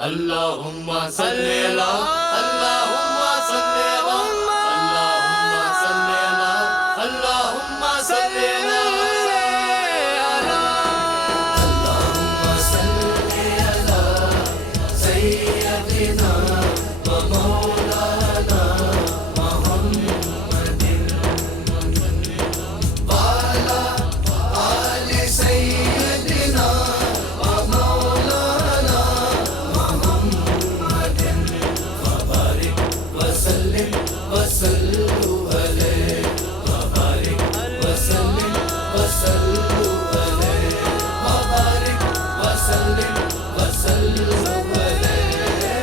اللهم صل على اللهم صل على اللهم صل على اللهم صل على اللهم صل على سيدنا ومولانا محمد وعلى آل سيدنا ومولانا محمد وبارك وسلم وسلم عليه وبارك وسلم وسلم عليه وبارك وسلم وسلم عليه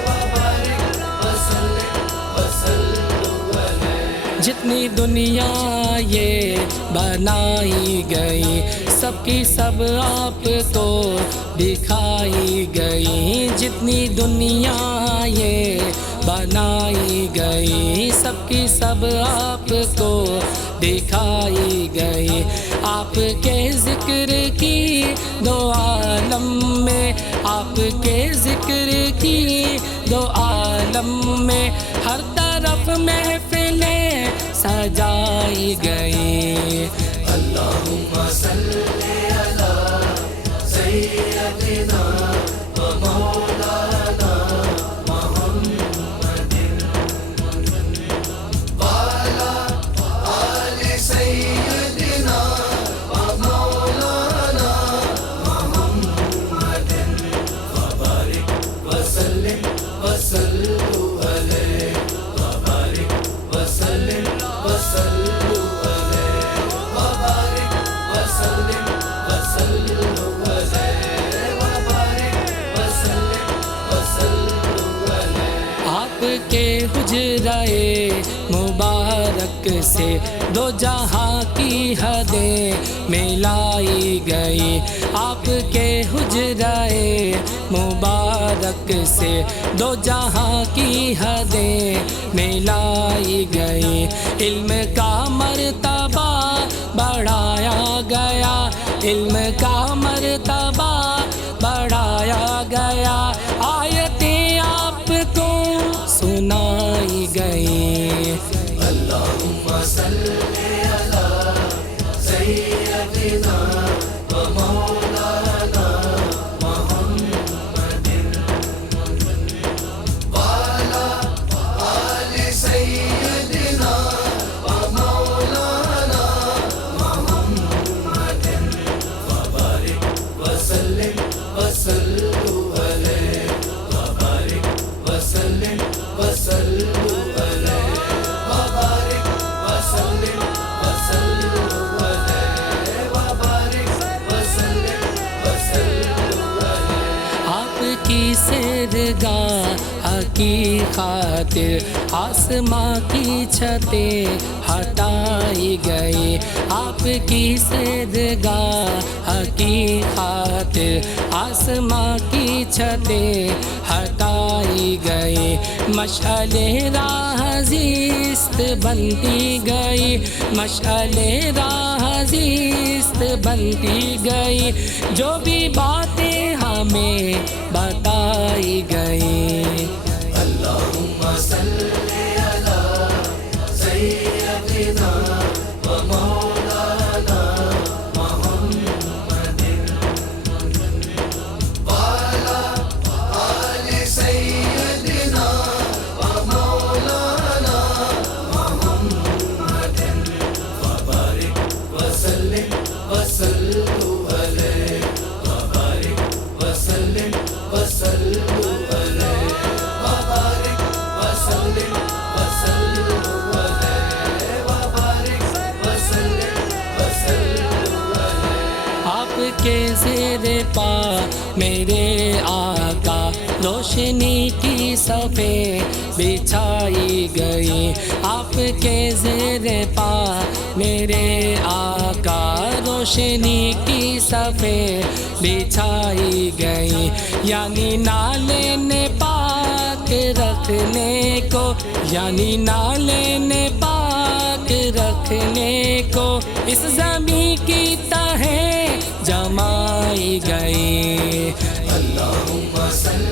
وبارك وسلم وسلم عليه جتنی دنیا یہ بنائی گئی سب کی سب آپ کو دکھائی گئی. جتنی دنیا یہ بنائی گئی سب کی سب آپ کو دکھائی گئی. آپ کے ذکر کی دو عالم میں آپ کے ذکر کی دو عالم میں ہر طرف محفلیں سجائی گئی. اللهم صل على سيدنا ومولانا محمد وعلى آل سيدنا ومولانا محمد وبارك وسلم وسلم عليه وبارك وسلم وسلم عليه وبارك وسلم وسلم عليه وبارك وسلم وسلم عليه. آپ کے حجرائے مبارک سے دو جہاں کی حدیں ملائی گئی. آپ کے حجرائے مبارک سے دو جہاں کی حدیں ملائی گئی. علم کا مرتبہ بڑھایا گیا علم کا مرتبہ بڑھایا گیا. آیتیں آپ کو سنائی گئی. اللهم صل على سيدنا ومولانا محمد وعلى آل سيدنا ومولانا محمد وبارك وسلم وسلم عليه وبارك وسلم وسلم عليه وبارك وسلم وسلم عليه وبارك وسلم وسلم عليه. آپ کی سیرگاہ کی خاطر آسماں کی چھتیں ہٹائی گئی. آپ کی سیرگاہ کی خاطر آسماں کی چھتیں ہٹائی گئی. مشعل راہ زیست بنتی گئی مشعل راہ زیست بنتی گئی. جو بھی باتیں ہمیں بتائی گئی. اللهم صل على سيدنا ومولانا محمد وعلى آل سيدنا ومولانا محمد وبارك وسلم وسلم عليه وبارك وسلم وسلم عليه وبارك وسلم وسلم عليه وبارك وسلم وسلم عليه. آپ کے زیر پا میرے آقا روشنی کی صفیں بچھائی گئی. آپ کے زیر پا میرے آقا روشنی کی صفیں بچھائی گئی. یعنی نالے نے پاک رکھنے کو یعنی نالے نے پاک رکھنے کو اس زمین کی تہیں جمائی گئی. اللهم صل